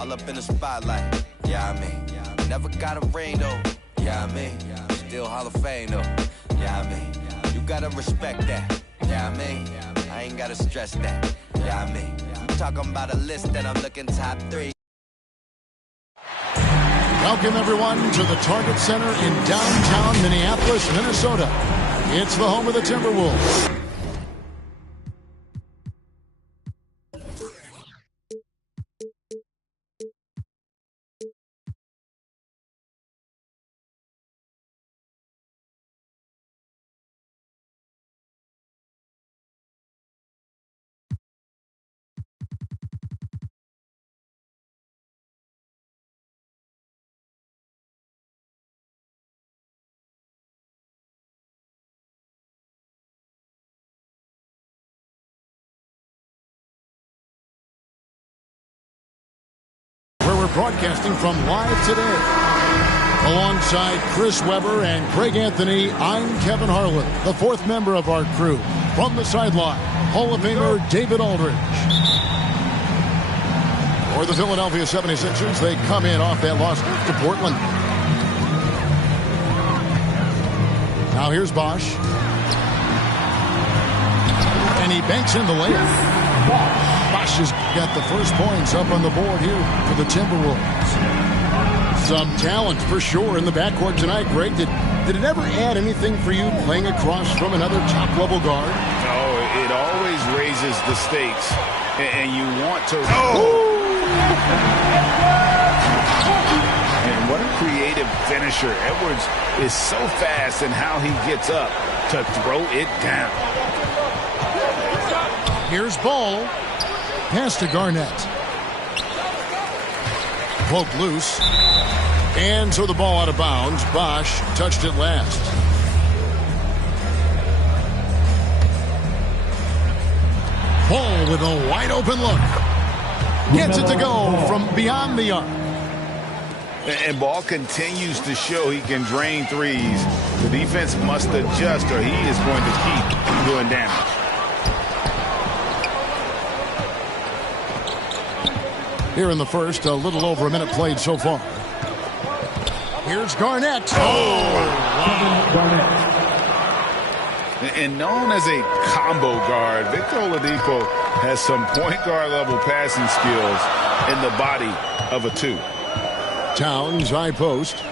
all up in the spotlight. Yeah, I mean, never got a ring though. Yeah, I mean, still Hall of Fame though. Yeah, I mean, you gotta respect that. Yeah, I mean, I ain't gotta stress that. Yeah, I mean, you talking about a list that I'm looking top 3. Welcome, everyone, to the Target Center in downtown Minneapolis, Minnesota. It's the home of the Timberwolves. Broadcasting from live today. Alongside Chris Webber and Greg Anthony, I'm Kevin Harlan, the fourth member of our crew. From the sideline, Hall of Famer David Aldridge. For the Philadelphia 76ers, they come in off that loss to Portland. Now here's Bosch. And he banks in the layup. Bosch has got the first points up on the board here for the Timberwolves. Some talent for sure in the backcourt tonight. Greg, did it ever add anything for you playing across from another top-level guard? No, it always raises the stakes, and you want to... And what a creative finisher. Edwards is so fast in how he gets up to throw it down. Here's Ball. Pass to Garnett. Poke loose. And so the ball out of bounds. Bosch touched it last. Ball with a wide open look. Gets it to go from beyond the arc. And Ball continues to show he can drain threes. The defense must adjust or he is going to keep doing damage. Here in the first, a little over a minute played so far. Here's Garnett. Oh, wow. And known as a combo guard, Victor Oladipo has some point guard level passing skills in the body of a 2. Towns, high post.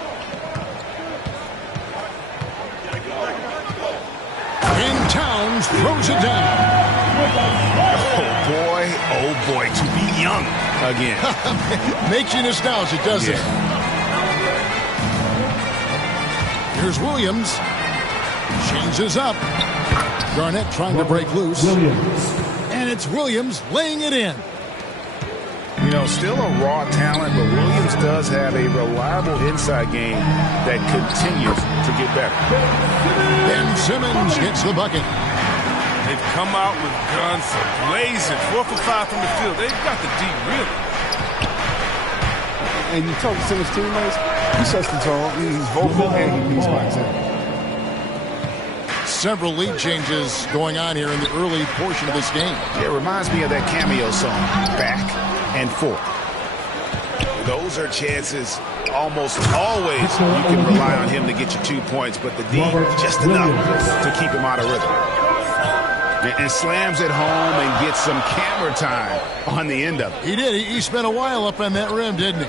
And Towns throws it down. Oh boy, to be young again. Makes you nostalgic, doesn't it? Here's Williams. Changes up. Garnett trying to break loose. And it's Williams laying it in. You know, still a raw talent, but Williams does have a reliable inside game that continues to get better. Ben Simmons gets the bucket. They've come out with guns blazing. 4 for 5 from the field. They've got the D really. And you talk to Simmons' teammates, he sets the tone, he's vocal, and he leads by example. Several lead changes going on here in the early portion of this game. Yeah, it reminds me of that cameo song, Back and Forth. Those are chances almost always you can rely on him to get you 2 points, but the D just enough to keep him out of rhythm. And slams it home and gets some camera time on the end of it. He did. He spent a while up on that rim, didn't he?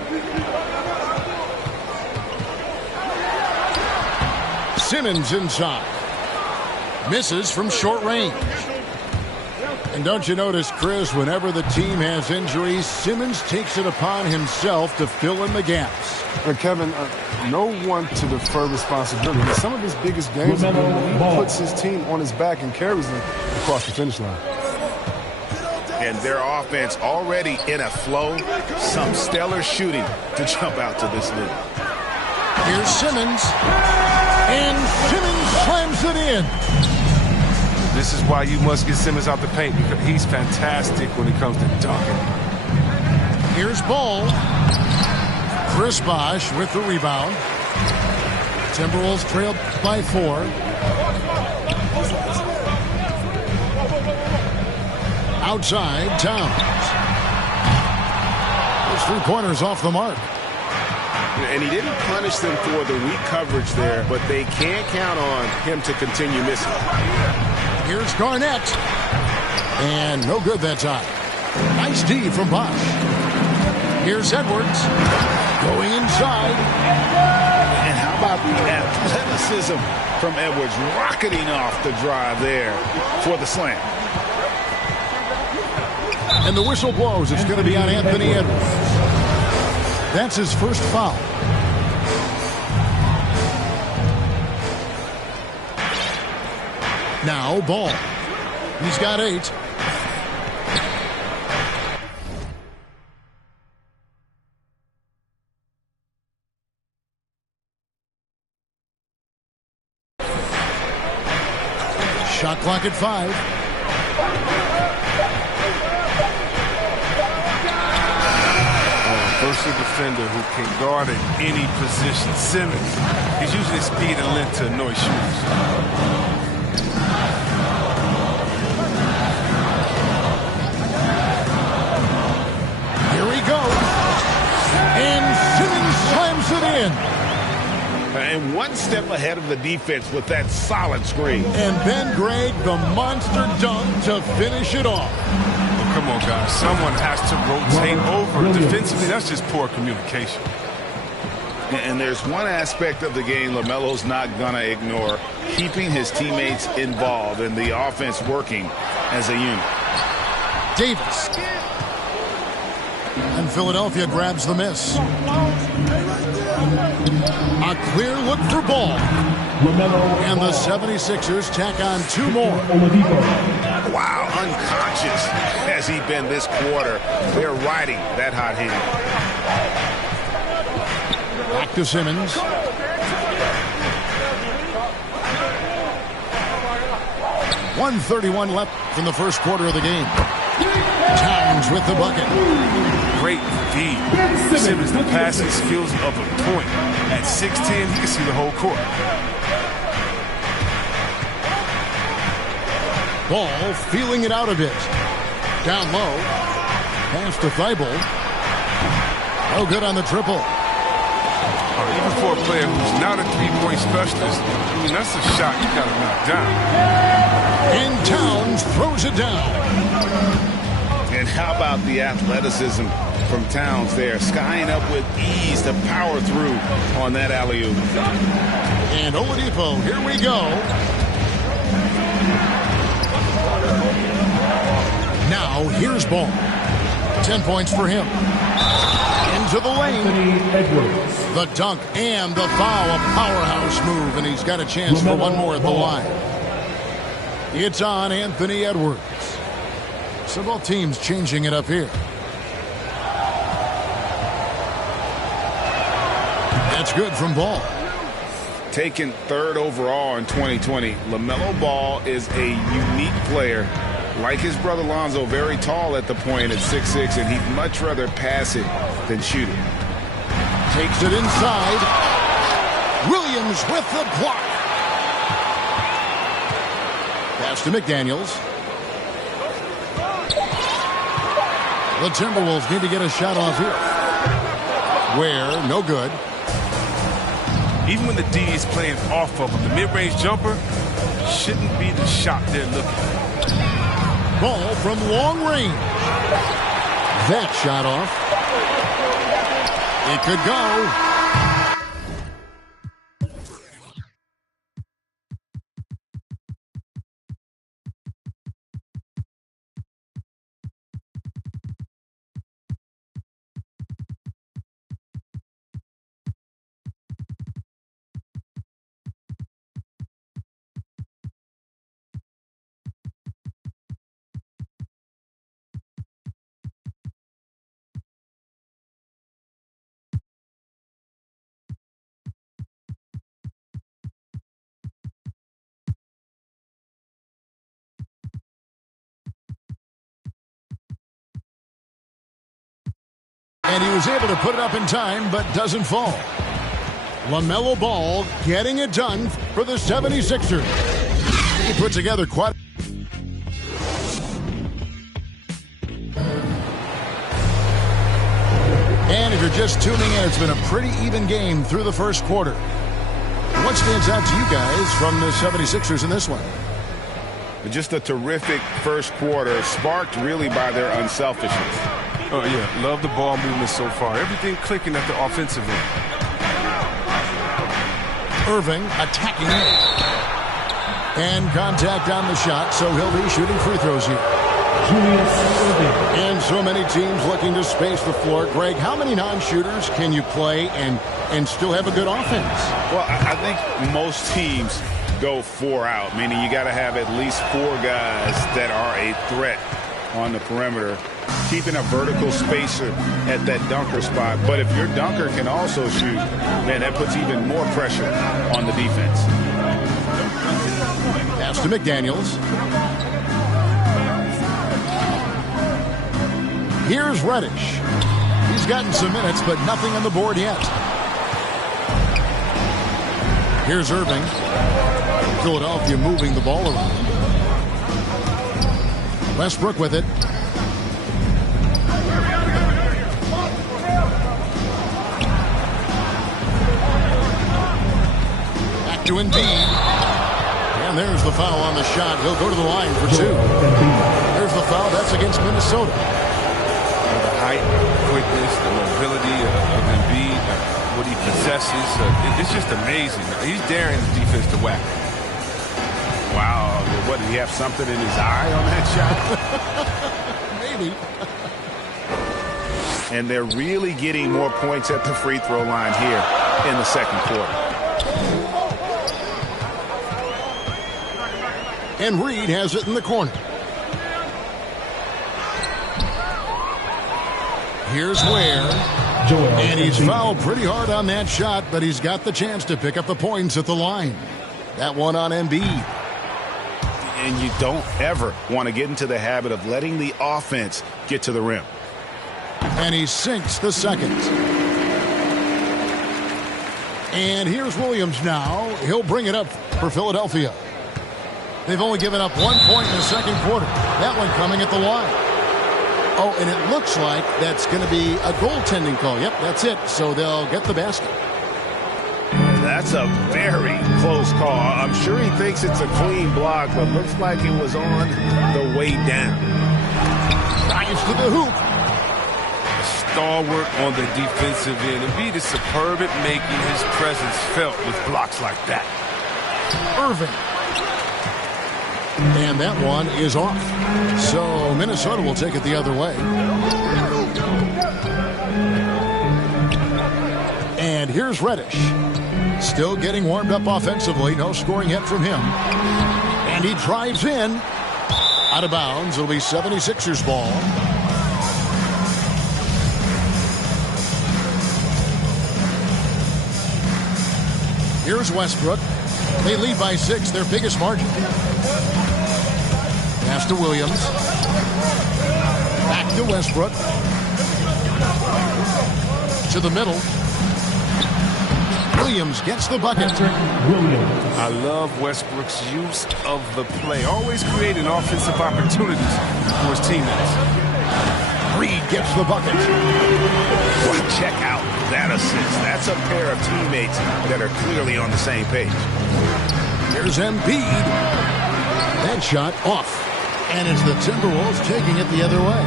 Simmons inside. Misses from short range. And don't you notice, Chris, whenever the team has injuries, Simmons takes it upon himself to fill in the gaps. And Kevin, no one to defer responsibility. In some of his biggest games, he puts his team on his back and carries them across the finish line. And their offense already in a flow. Some stellar shooting to jump out to this lead. Here's Simmons. And Simmons slams it in. This is why you must get Simmons out the paint, because he's fantastic when it comes to dunking. Here's Ball. Chris Bosh with the rebound. Timberwolves trailed by 4. Outside, Towns. First three-pointers off the mark. And he didn't punish them for the weak coverage there, but they can't count on him to continue missing. Here's Garnett. And no good that time. Nice D from Bosch. Here's Edwards. Going inside. And how about the athleticism from Edwards rocketing off the drive there for the slam. And the whistle blows. It's going to be on Anthony Edwards. That's his first foul. Now Ball. He's got 8. Shot clock at 5. Versatile defender who can guard at any position. Simmons, he's using his speed and length to annoy shooters. Here he goes. And Simmons slams it in. And one step ahead of the defense with that solid screen. And Ben Gregg, the monster dunk to finish it off. Come on, guys. Someone has to rotate over. Defensively, that's just poor communication. And there's one aspect of the game LaMelo's not going to ignore, keeping his teammates involved and the offense working as a unit. Davis. And Philadelphia grabs the miss. A clear look for Ball. And the 76ers tack on 2 more. Wow, unconscious has he been this quarter. They're riding that hot hand. Back to Simmons. .131 left in the first quarter of the game. Towns with the bucket. Great D. Simmons, the passing skills of a point. At 6'10", he can see the whole court. Ball feeling it out a bit. Down low. Pass to Thibault. No good on the triple. Even for a player who's not a three-point specialist, I mean, that's a shot you got to knock down. And Towns throws it down. And how about the athleticism from Towns there, skying up with ease to power through on that alley-oop. And Oladipo, here we go. Now here's Ball. 10 points for him. Into the lane. The dunk and the foul, a powerhouse move, and he's got a chance for one more at the line. It's on Anthony Edwards. So both teams changing it up here. That's good from Ball. Taken 3rd overall in 2020, LaMelo Ball is a unique player. Like his brother Lonzo, very tall at the point at 6'6", and he'd much rather pass it than shoot it. Takes it inside. Williams with the block. Pass to McDaniels. The Timberwolves need to get a shot off here. Where, no good. Even when the D is playing off of him, the mid-range jumper shouldn't be the shot they're looking for. Ball from long range. That shot off. It could go. And he was able to put it up in time, but doesn't fall. LaMelo Ball getting it done for the 76ers. He put together quite... And if you're just tuning in, it's been a pretty even game through the first quarter. What stands out to you guys from the 76ers in this one? Just a terrific first quarter, sparked really by their unselfishness. Oh, yeah. Love the ball movement so far. Everything clicking at the offensive end. Irving attacking it. And contact on the shot, so he'll be shooting free throws here. And so many teams looking to space the floor. Greg, how many non-shooters can you play and still have a good offense? Well, I think most teams go 4 out, meaning you got to have at least 4 guys that are a threat on the perimeter, keeping a vertical spacer at that dunker spot. But if your dunker can also shoot, man, that puts even more pressure on the defense. Pass to McDaniels. Here's Reddish. He's gotten some minutes, but nothing on the board yet. Here's Irving. Philadelphia moving the ball around. Westbrook with it. Back to Embiid. And there's the foul on the shot. He'll go to the line for 2. There's the foul. That's against Minnesota. The height, quickness, the mobility of Embiid, what he possesses. It's just amazing. He's daring the defense to whack. Wow. What, did he have something in his eye on that shot? Maybe. And they're really getting more points at the free throw line here in the second quarter. And Reed has it in the corner. Here's Ware. And he's fouled pretty hard on that shot, but he's got the chance to pick up the points at the line. That one on Embiid. And you don't ever want to get into the habit of letting the offense get to the rim. And he sinks the second. And here's Williams now. He'll bring it up for Philadelphia. They've only given up 1 point in the second quarter. That one coming at the line. Oh, and it looks like that's going to be a goaltending call. Yep, that's it. So they'll get the basket. That's a very close call. I'm sure he thinks it's a clean block, but looks like it was on the way down. Drives to the hoop. Stalwart on the defensive end. Embiid is superb at making his presence felt with blocks like that. Irving. And that one is off. So Minnesota will take it the other way. And here's Reddish. Still getting warmed up offensively. No scoring yet from him. And he drives in. Out of bounds. It'll be 76ers ball. Here's Westbrook. They lead by 6, their biggest margin. Pass to Williams. Back to Westbrook. To the middle. Williams gets the bucket. I love Westbrook's use of the play. Always creating offensive opportunities for his teammates. Reed gets the bucket. Well, check out that assist. That's a pair of teammates that are clearly on the same page. Here's Embiid. That shot off. And it's the Timberwolves taking it the other way.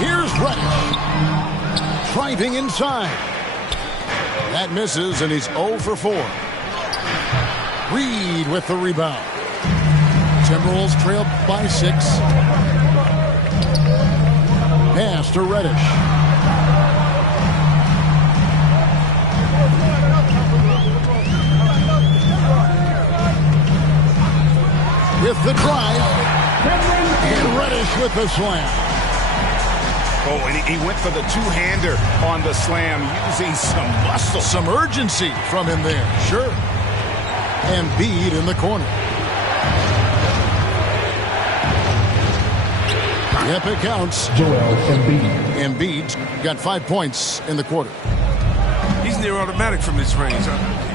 Here's Reddish. Driving inside. That misses, and he's 0 for 4. Reed with the rebound. Timberwolves trail by 6. Pass to Reddish. With the drive. And Reddish with the slam. Oh, and he went for the two-hander on the slam, using some muscle. Some urgency from him there, sure. Embiid in the corner. Yep, it counts. Embiid's got 5 points in the quarter. He's near automatic from this range.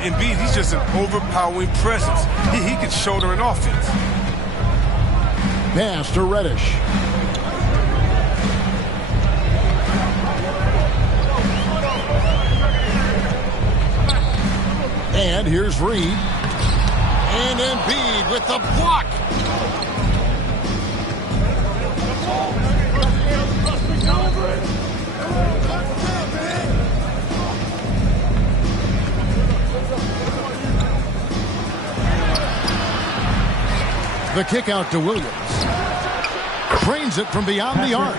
Embiid, he's just an overpowering presence. He can shoulder an offense. Pass to Reddish. And here's Reed. And Embiid with the block. The kick out to Williams. Trains it from beyond the arc.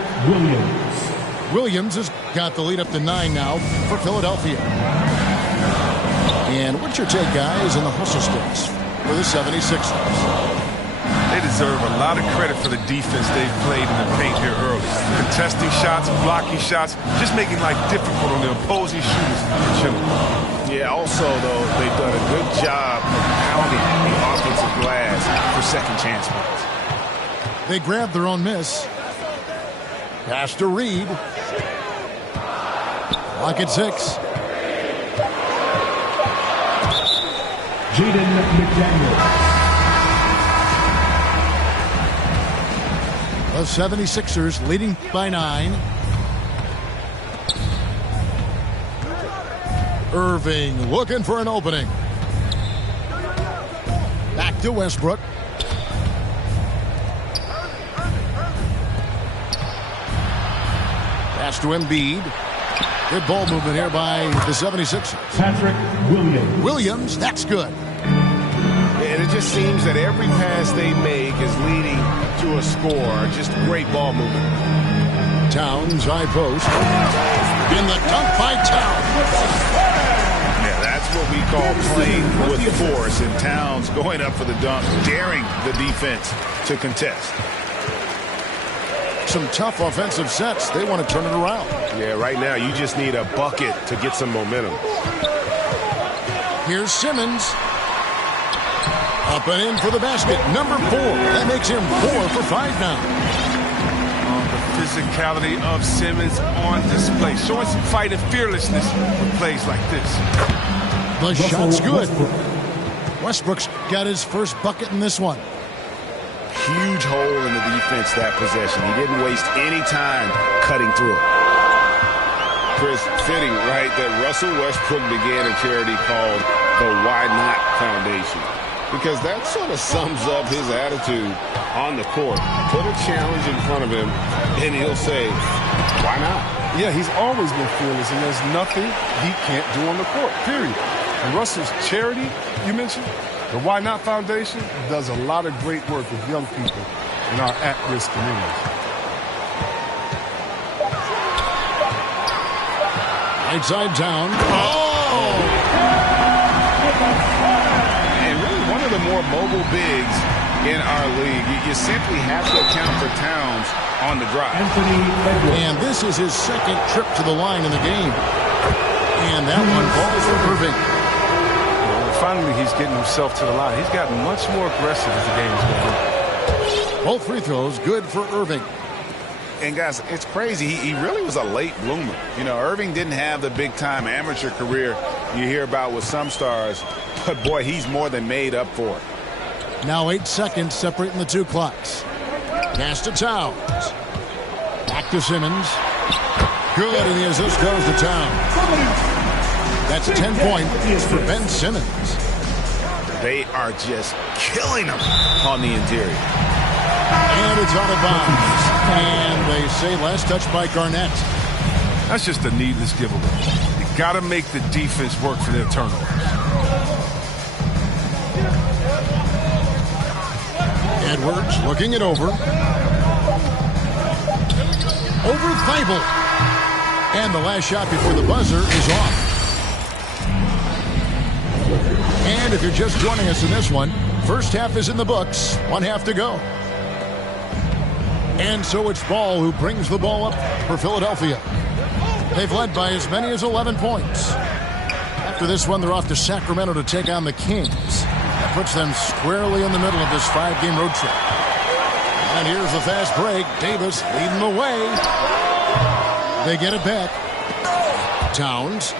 Williams has got the lead up to 9 now for Philadelphia. And what's your take, guys, in the hustle sticks for the 76ers? They deserve a lot of credit for the defense they've played in the paint here early. Contesting shots, blocking shots, just making life difficult on the opposing shooters. Yeah, also, though, they've done a good job of pounding the offensive glass for second chance points. They grabbed their own miss. Pass to Reed. Clock at 6. Jaden McDaniel. The 76ers leading by 9. Irving looking for an opening. Back to Westbrook. Pass to Embiid. Good ball movement here by the 76ers. Patrick Williams. Williams, that's good. And it just seems that every pass they make is leading to a score. Just great ball movement. Towns, high post. And the dunk by Towns. Yeah, that's what we call playing with force. And Towns going up for the dunk, daring the defense to contest. Some tough offensive sets. They want to turn it around. Yeah, right now you just need a bucket to get some momentum. Here's Simmons. Up and in for the basket. Number 4. That makes him 4 for 5 now. The physicality of Simmons on display. Showing some fight and fearlessness with plays like this. The shot's good. Westbrook's got his first bucket in this one. Huge hole in the defense that possession. He didn't waste any time cutting through. Chris, fitting, right, that Russell Westbrook began a charity called the Why Not Foundation. Because that sort of sums up his attitude on the court. Put a challenge in front of him, and he'll say, why not? Yeah, he's always been fearless, and there's nothing he can't do on the court, period. And Russell's charity, you mentioned, the Why Not Foundation, does a lot of great work with young people in our at-risk communities. Right side down. And really one of the more mobile bigs in our league. You simply have to account for Towns on the drive. And this is his second trip to the line in the game. And that one falls for Irving. Finally, he's getting himself to the line. He's gotten much more aggressive as the game's going on. Both free throws good for Irving. And guys, it's crazy. He really was a late bloomer. You know, Irving didn't have the big-time amateur career you hear about with some stars. But, boy, he's more than made up for it. Now 8 seconds separating the two clocks. Pass to Towns. Back to Simmons. Good, and the assist goes to Towns. That's 10 points for Ben Simmons. They are just killing him on the interior. And it's out of bounds. And they say last touch by Garnett. That's just a needless giveaway. You got to make the defense work for their turnovers. Edwards looking it over. Over Thibault. And the last shot before the buzzer is off. And if you're just joining us in this one, first half is in the books. 1 half to go. And so it's Ball who brings the ball up for Philadelphia. They've led by as many as 11 points. After this one, they're off to Sacramento to take on the Kings. That puts them squarely in the middle of this 5-game road trip. And here's the fast break. Davis leading the way. They get it back. Towns.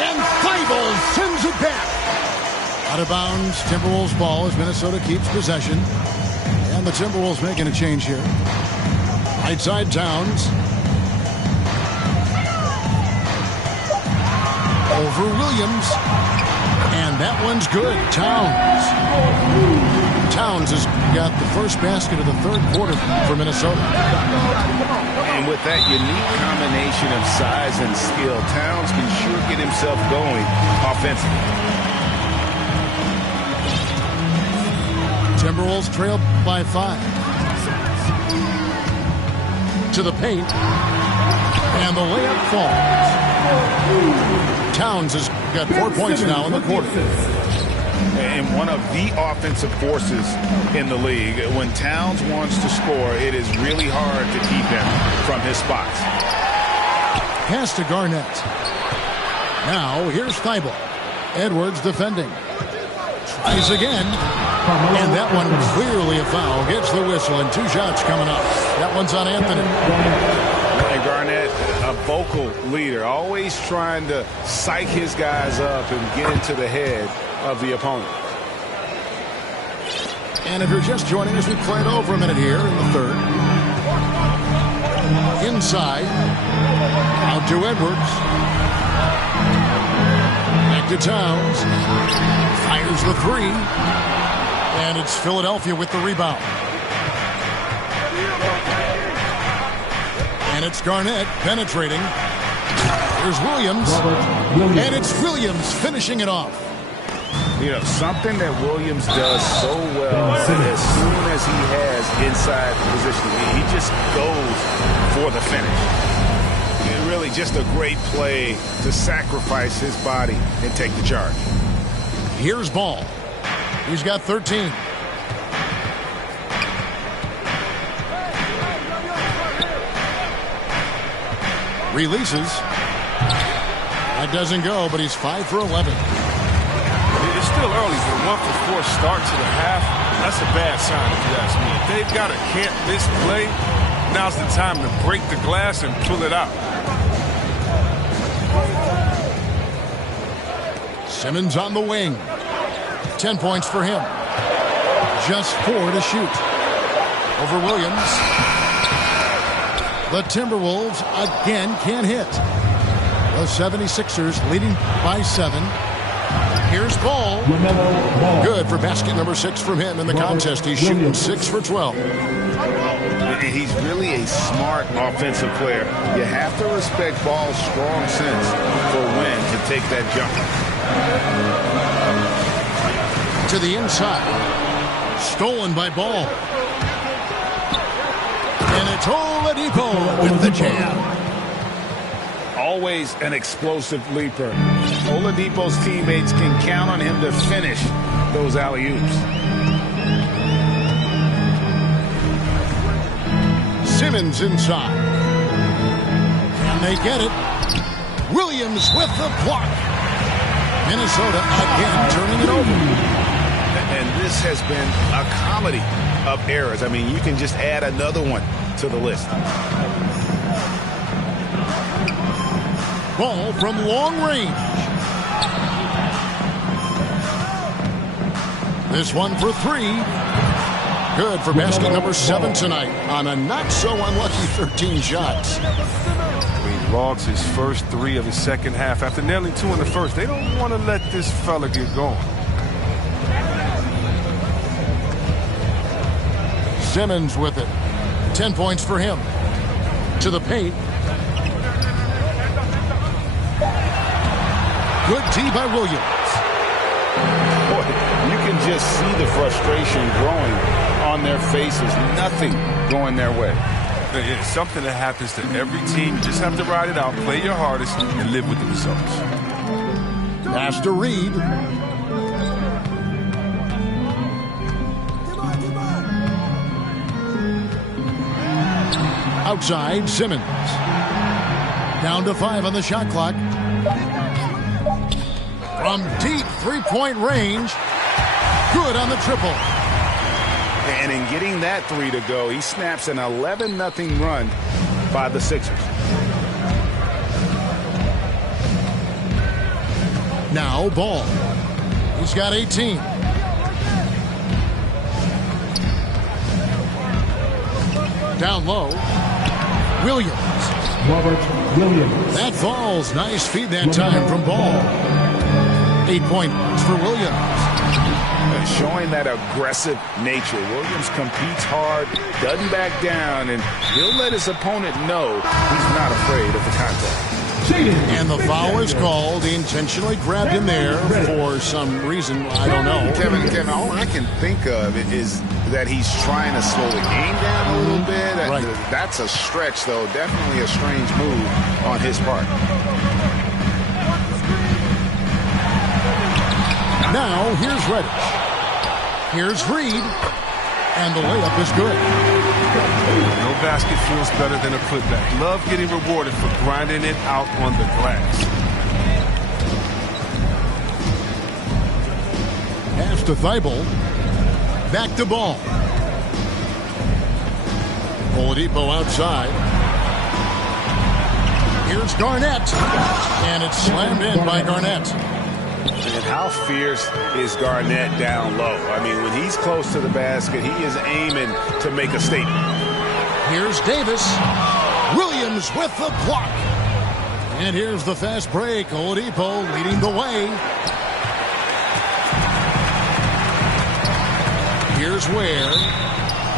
And Thibault sends it back. Out of bounds, Timberwolves ball as Minnesota keeps possession. And the Timberwolves making a change here. Right side Towns. for Williams. And that one's good. Towns has got the first basket of the third quarter for Minnesota. And with that unique combination of size and skill, Towns can sure get himself going offensively. Timberwolves trail by 5. To the paint. And the layup falls. Towns has got 4 points now in the quarter. And one of the offensive forces in the league. When Towns wants to score, it is really hard to keep him from his spots. Pass to Garnett. Now here's Thibault. Edwards defending. Tries again. And that one clearly a foul. Gets the whistle and 2 shots coming up. That one's on Anthony. And Garnett, a vocal leader, always trying to psych his guys up and get into the head of the opponent. And if you're just joining us, we played over a minute here in the third. Inside. Out to Edwards. Back to Towns. Fires the 3. And it's Philadelphia with the rebound. And it's Garnett penetrating. Here's Williams. And it's Williams finishing it off. You know, something that Williams does so well as soon as he has inside position, he just goes for the finish. And really just a great play to sacrifice his body and take the charge. Here's Ball. He's got 13. Releases. That doesn't go, but he's 5 for 11. It's still early, but 1 for 4 start to the half. That's a bad sign, if you ask me. If they've got a can't-miss play, now's the time to break the glass and pull it out. Simmons on the wing. 10 points for him. Just 4 to shoot. Over Williams. The Timberwolves again can't hit. The 76ers leading by 7. Here's Ball. Good for basket number 6 from him in the contest. He's shooting 6 for 12. And he's really a smart offensive player. You have to respect Ball's strong sense for when to take that jump. To the inside. Stolen by Ball. And it's Oladipo with the jam. Always an explosive leaper. Oladipo's teammates can count on him to finish those alley-oops. Simmons inside. And they get it. Williams with the block. Minnesota again turning it over. And this has been a comedy of errors. I mean, you can just add another one to the list. Ball from long range. This one for 3. Good for basket number 7 tonight on a not-so-unlucky 13 shots. He logs his first 3 of the second half after nailing 2 in the first. They don't want to let this fella get going. Simmons with it. 10 points for him. To the paint. Good D by Williams. Boy, you can just see the frustration growing on their faces. Nothing going their way. It's something that happens to every team. You just have to ride it out, play your hardest, and live with the results. Pass to Reed. Outside, Simmons. Down to 5 on the shot clock. From deep three-point range. Good on the triple. And in getting that 3 to go, he snaps an 11-0 run by the Sixers. Now Ball. He's got 18. Down low. Williams. Robert Williams. That falls. Nice feed that time from Ball. 8 points for Williams. Showing that aggressive nature. Williams competes hard, doesn't back down, and he'll let his opponent know he's not afraid of the contact. And the foul is called. He intentionally grabbed him there for some reason. I don't know. Kevin, all I can think of is that he's trying to slow the game down a little bit. Right. That's a stretch, though. Definitely a strange move on his part. Now, here's Reddish. Here's Reed. And the layup is good. No basket feels better than a putback. Love getting rewarded for grinding it out on the glass. Pass to Thibault. Back to Ball. Oladipo outside. Here's Garnett. And it's slammed in by Garnett. And how fierce is Garnett down low? I mean, when he's close to the basket, he is aiming to make a statement. Here's Davis. Williams with the block. And here's the fast break. Oladipo leading the way. Here's Ware.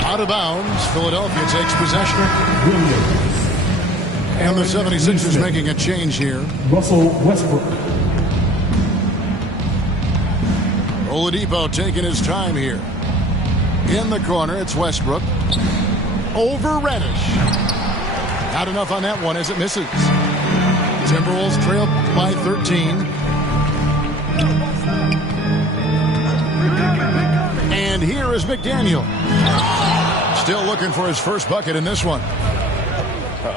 Out of bounds. Philadelphia takes possession. Williams. And the 76ers making a change here. Russell Westbrook. Oladipo taking his time here. In the corner, it's Westbrook. Over Reddish. Not enough on that one as it misses. Timberwolves trail by 13. And here is McDaniel. Still looking for his first bucket in this one.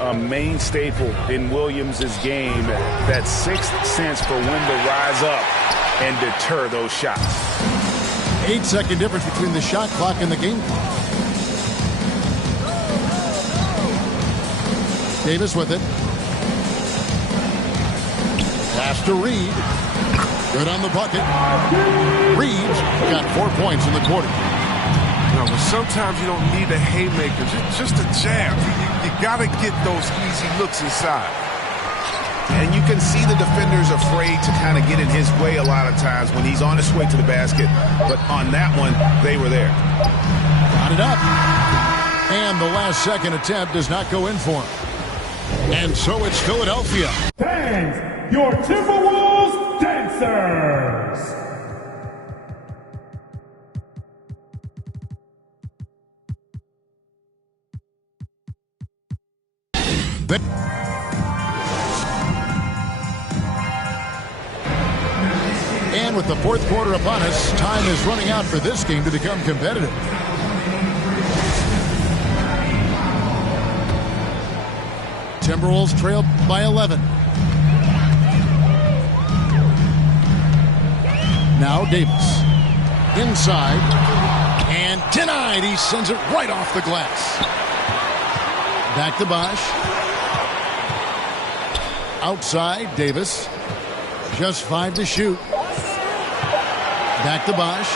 A main staple in Williams' game, that sixth sense for when to rise up and deter those shots. 8-second difference between the shot clock and the game clock. Davis with it. Pass to Reed. Good on the bucket. Reed got 4 points in the quarter. No, but sometimes you don't need a haymaker, just a jab. You got to get those easy looks inside. And you can see the defenders afraid to kind of get in his way a lot of times when he's on his way to the basket. But on that one, they were there. Got it up. And the last second attempt does not go in for him. And so it's Philadelphia. Fans, your Timberwolves dancers. And with the fourth quarter upon us, time is running out for this game to become competitive. Timberwolves trail by 11. Now Davis. Inside. And denied. He sends it right off the glass. Back to Bosch. Outside, Davis. Just 5 to shoot. Back to Bosch.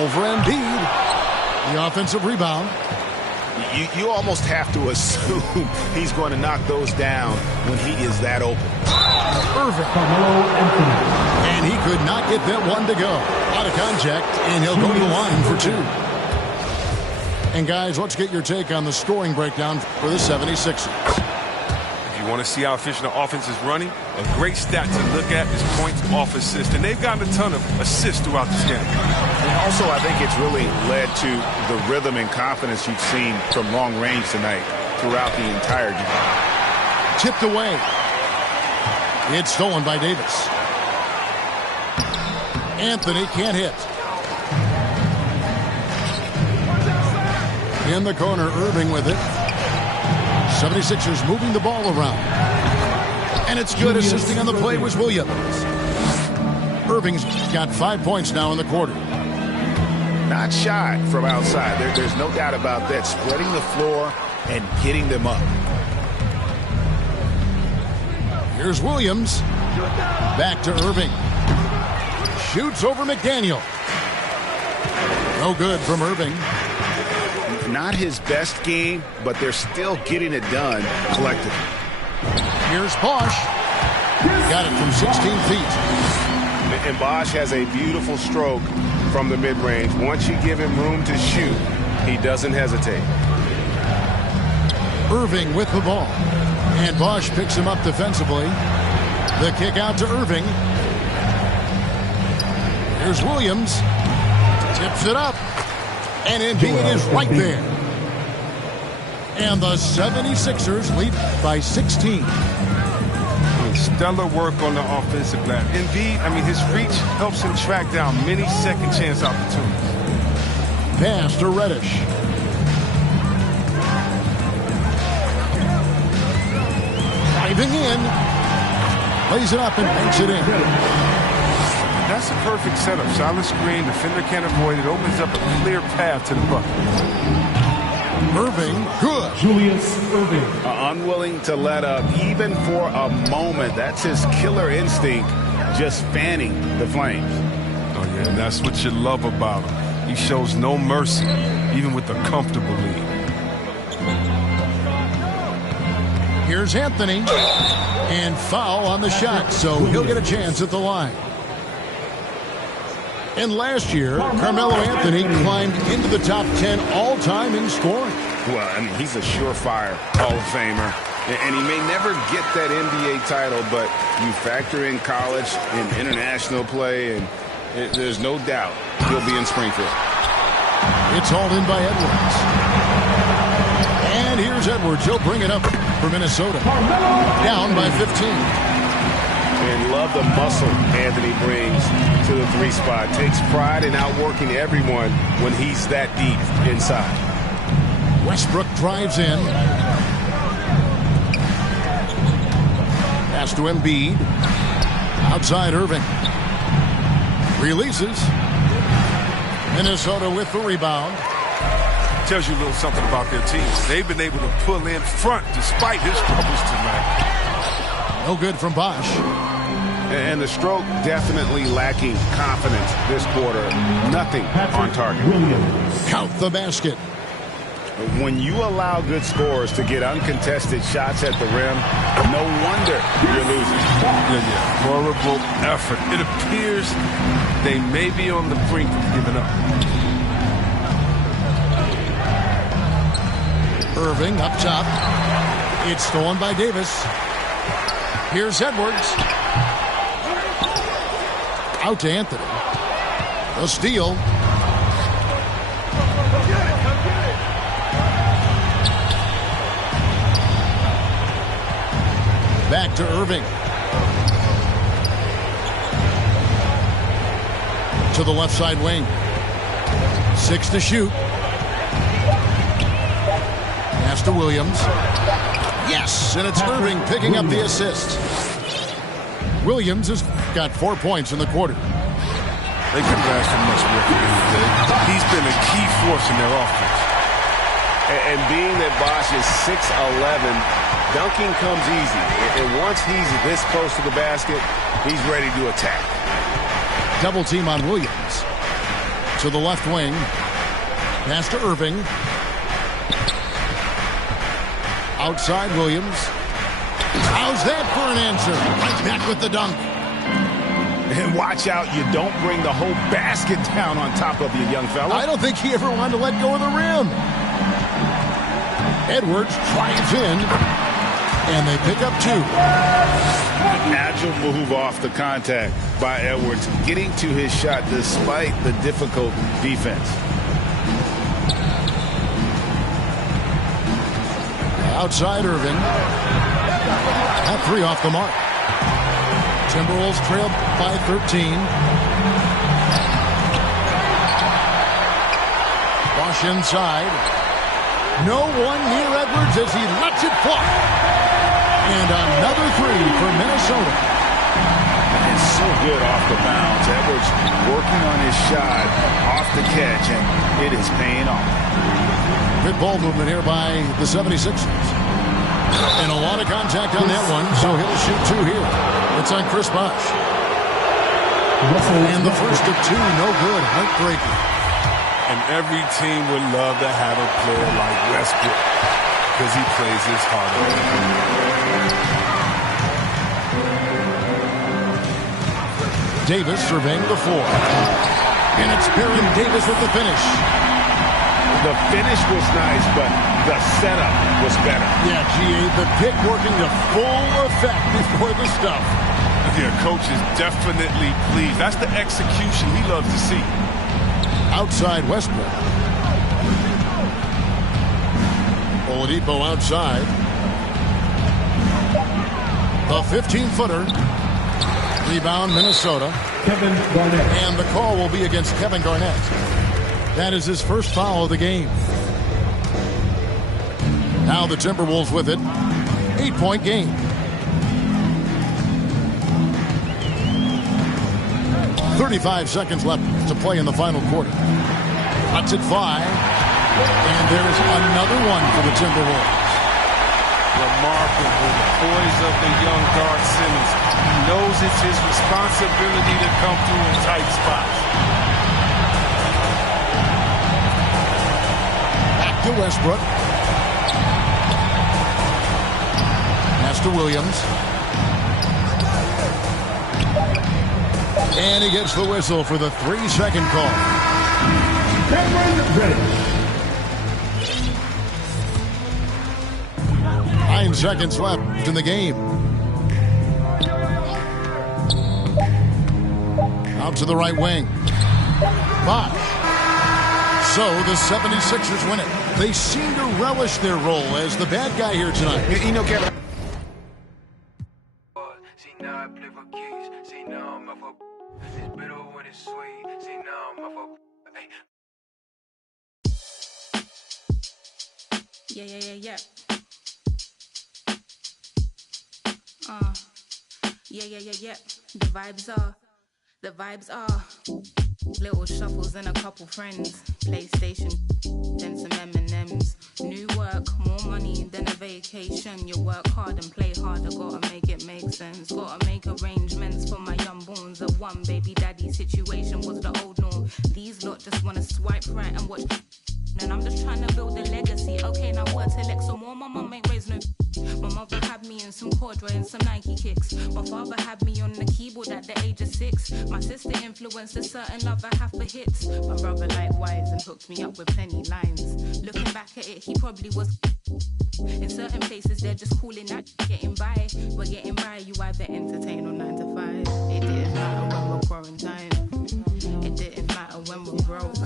Over Embiid. The offensive rebound. You almost have to assume he's going to knock those down when he is that open. Irving. And he could not get that one to go. Out of contact, and he'll go to the line for 2. And guys, let's get your take on the scoring breakdown for the 76ers. If you want to see how efficient the offense is running, a great stat to look at is points off assist. And they've gotten a ton of assists throughout this game. And also, I think it's really led to the rhythm and confidence you've seen from long range tonight throughout the entire game. Tipped away. It's stolen by Davis. Anthony can't hit. In the corner, Irving with it. 76ers moving the ball around. And it's good. Assisting on the play was Williams. Irving's got 5 points now in the quarter. Not shy from outside. There's no doubt about that. Spreading the floor and getting them up. Here's Williams. Back to Irving. Shoots over McDaniel. No good from Irving. Not his best game, but they're still getting it done collectively. Here's Bosch. Got it from 16 feet. And Bosch has a beautiful stroke from the mid-range. Once you give him room to shoot, he doesn't hesitate. Irving with the ball. And Bosch picks him up defensively. The kick out to Irving. Here's Williams. Tips it up. And Embiid is right there. And the 76ers lead by 16. Stellar work on the offensive glass. Embiid, his reach helps him track down many second chance opportunities. Pass to Reddish. Driving in. Lays it up and makes it in. That's a perfect setup. Solid screen, defender can't avoid it. Opens up a clear path to the bucket. Irving, good. Julius Irving. Unwilling to let up even for a moment. That's his killer instinct, just fanning the flames. Oh, yeah, and that's what you love about him. He shows no mercy, even with a comfortable lead. Here's Anthony. And foul on the shot, so he'll get a chance at the line. And last year, Carmelo Anthony climbed into the top 10 all-time in scoring. Well, he's a surefire Hall of Famer. And he may never get that NBA title, but you factor in college and international play, and there's no doubt he'll be in Springfield. It's hauled in by Edwards. And here's Edwards. He'll bring it up for Minnesota. Down by 15. And love the muscle Anthony brings to the three spot. Takes pride in outworking everyone when he's that deep inside. Westbrook drives in. Pass to Embiid. Outside Irving. Releases. Minnesota with the rebound. Tells you a little something about their team. They've been able to pull in front despite his troubles tonight. No good from Bosch. And the stroke definitely lacking confidence this quarter. Nothing on target. Count the basket. When you allow good scorers to get uncontested shots at the rim, no wonder you're losing. Yeah. Horrible effort. It appears they may be on the brink of giving up. Irving up top. It's stolen by Davis. Here's Edwards. Out to Anthony. The steal. Back to Irving. To the left side wing. 6 to shoot. Pass to Williams. Yes, and it's Irving picking up the assist. Williams has got 4 points in the quarter. They couldn't ask for much more from him today. He's been a key force in their offense. And being that Bosch is 6'11", dunking comes easy. And once he's this close to the basket, he's ready to attack. Double team on Williams. To the left wing. Pass to Irving. Outside Williams. How's that for an answer? Right back with the dunk. And watch out, you don't bring the whole basket down on top of you, young fella. I don't think he ever wanted to let go of the rim. Edwards drives in, and they pick up 2. An agile move off the contact by Edwards, getting to his shot despite the difficult defense. Outside Irving. At 3 off the mark. Timberwolves trail by 13. Bosch inside. No one near Edwards as he lets it fly. And another 3 for Minnesota. It's so good off the bounds. Edwards working on his shot off the catch, and it is paying off. Good ball movement here by the 76ers. And a lot of contact on that one, so he'll shoot 2 here. It's on Chris Bosch. And the first of 2, no good. Heartbreaking. And every team would love to have a player like Westbrook because he plays his heart out. Davis surveying the floor. And it's Baron Davis with the finish. The finish was nice, but the setup was better. Yeah, G.A., the pick working to full effect before the stuff. Yeah, coach is definitely pleased. That's the execution he loves to see. Outside Westbrook. Oladipo outside. The 15-footer. Rebound, Minnesota. Kevin Garnett. And the call will be against Kevin Garnett. That is his first foul of the game. Now the Timberwolves with it. 8-point game. 35 seconds left to play in the final quarter. Cuts it 5. And there's another one for the Timberwolves. Remarkable, the poise of the young guard Simmons. He knows it's his responsibility to come through in tight spots. Back to Westbrook. Pass to Williams. And he gets the whistle for the 3-second call. Cameron Reddish. 9 seconds left in the game. Out to the right wing. Bosh. So the 76ers win it. They seem to relish their role as the bad guy here tonight. You know, Kevin. Yeah. Yeah. The vibes are little shuffles and a couple friends. PlayStation, then some M&Ms. New work, more money than a vacation. You work hard and play harder, gotta make it make sense. Gotta make arrangements for my youngborns. A one baby daddy situation was the old norm. These lot just wanna swipe right and watch. And I'm just trying to build a legacy. Okay, now work till X or more. My mum ain't raised no. My mother had me in some corduroy and some Nike kicks. My father had me on the keyboard at the age of 6. My sister influenced a certain love I have for hits. My brother likewise and hooked me up with plenty lines. Looking back at it, he probably was. In certain places, they're just calling that getting by. But getting by, you either entertain or 9 to 5. It didn't matter when we're quarantined. It didn't matter when we're broke.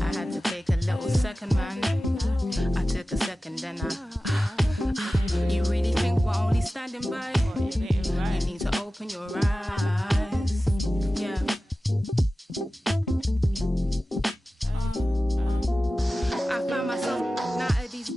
I had to take a little second, man. I took a second, then you really think we're only standing by? You need to open your eyes. Yeah. I found myself out of these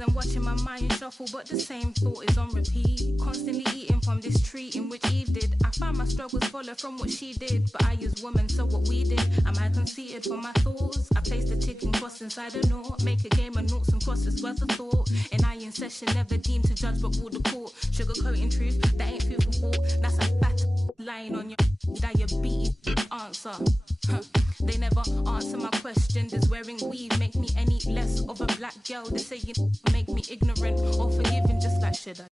and watching my mind shuffle, but the same thought is on repeat. Constantly eating from this tree in which Eve did. I find my struggles follow from what she did, but I use woman, so what we did. Am I conceited for my thoughts? I place the ticking cross inside a knot. Make a game of noughts and crosses worth of thought. And I in session, never deemed to judge but rule the court. Sugarcoating truth, that ain't food for thought. That's a fat lying on your diabetes answer. They never answer my question. Does wearing weave make me any less of a black girl? They say you make me ignorant or forgiving, just like should I?